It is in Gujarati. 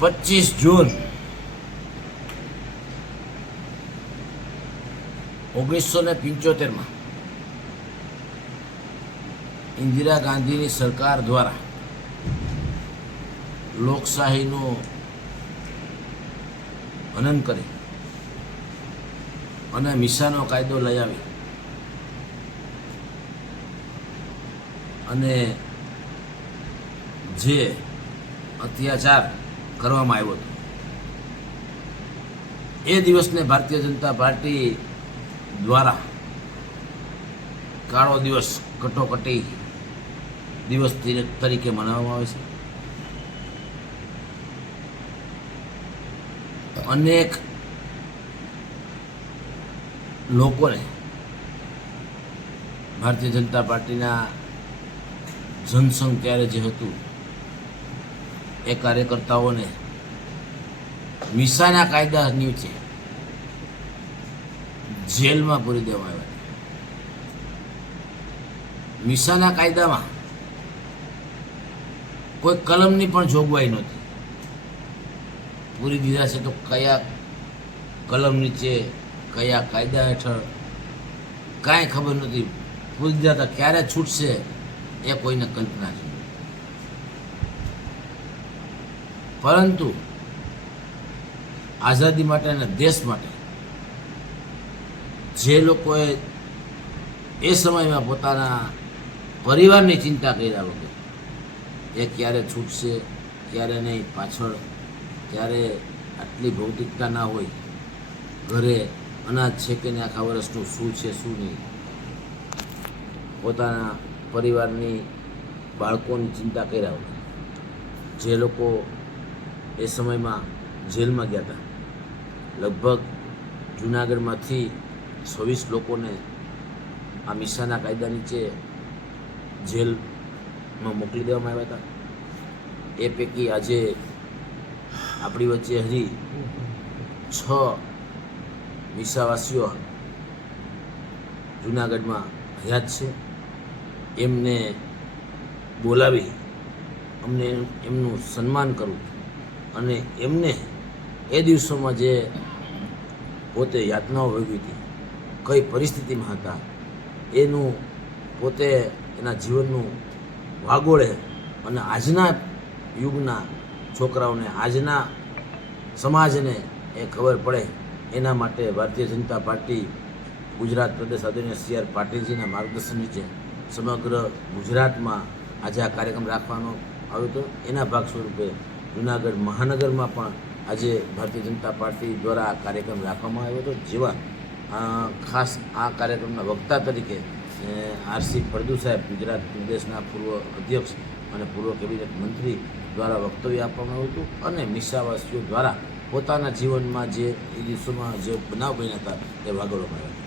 25 જૂન 1975 ઇન્દિરા ગાંધીની સરકાર દ્વારા લોકશાહીનું હનન કરી અને મિસાનો કાયદો લઈ આવી અને જે અત્યાચાર કરવામાં આવ્યો હતો એ દિવસને ભારતીય જનતા પાર્ટી દ્વારા કાળો દિવસ, કટોકટી દિવસ તરીકે મનાવવામાં આવે છે. અનેક લોકોને ભારતીય જનતા પાર્ટીના જનસંઘ ત્યારે જે હતું એ કાર્યકર્તાઓને મિસાના કાયદા નીચે જેલમાં પૂરી દેવામાં આવ્યા. મિસાના કાયદામાં કોઈ કલમની પણ જોગવાઈ નહોતી. પૂરી દીધા છે તો કયા કલમ નીચે, કયા કાયદા હેઠળ કાંઈ ખબર નથી. પૂરી દીધા હતા, ક્યારે છૂટશે એ કોઈને કલ્પના છે. પરંતુ આઝાદી માટે અને દેશ માટે જે લોકોએ એ સમયમાં પોતાના પરિવારની ચિંતા કર્યા વગર એ ક્યારે છૂટશે, ક્યારે નહીં, પાછળ ક્યારે આટલી ભૌતિકતા ના હોય, ઘરે અનાજ છે કે નહીં, આખા વર્ષનું શું છે શું નહીં, પોતાના પરિવારની બાળકોની ચિંતા કર્યા વગર જે લોકો એ સમયમાં જેલમાં ગયા હતા, લગભગ જૂનાગઢમાંથી 26 લોકોને આ મિસાના કાયદા નીચે જેલમાં મોકલી દેવામાં આવ્યા હતા. એ પૈકી આજે આપણી વચ્ચે હજી 6 મિસાવાસીઓ જૂનાગઢમાં હયાત છે. એમને બોલાવી અમને એમનું સન્માન કરવું અને એમને એ દિવસોમાં જે પોતે યાતનાઓ ભોગવી હતી, કઈ પરિસ્થિતિમાં હતા, એનું પોતે એના જીવનનું વાગોળે અને આજના યુગના છોકરાઓને, આજના સમાજને એ ખબર પડે એના માટે ભારતીય જનતા પાર્ટી ગુજરાત પ્રદેશ અધ્યક્ષ સી આર પાટીલજીના માર્ગદર્શન નીચે સમગ્ર ગુજરાતમાં આજે આ કાર્યક્રમ રાખવાનો આવ્યો હતો. એના ભાગ સ્વરૂપે જૂનાગઢ મહાનગરમાં પણ આજે ભારતીય જનતા પાર્ટી દ્વારા આ કાર્યક્રમ રાખવામાં આવ્યો હતો. જેવા ખાસ આ કાર્યક્રમના વક્તા તરીકે આરસી ફળદુ સાહેબ, ગુજરાત પ્રદેશના પૂર્વ અધ્યક્ષ અને પૂર્વ કેબિનેટ મંત્રી દ્વારા વક્તવ્ય આપવામાં આવ્યું હતું અને મિસાવાસીઓ દ્વારા પોતાના જીવનમાં જે એ દિવસોમાં જે બનાવ બન્યા હતા એ વાગડવામાં આવ્યા.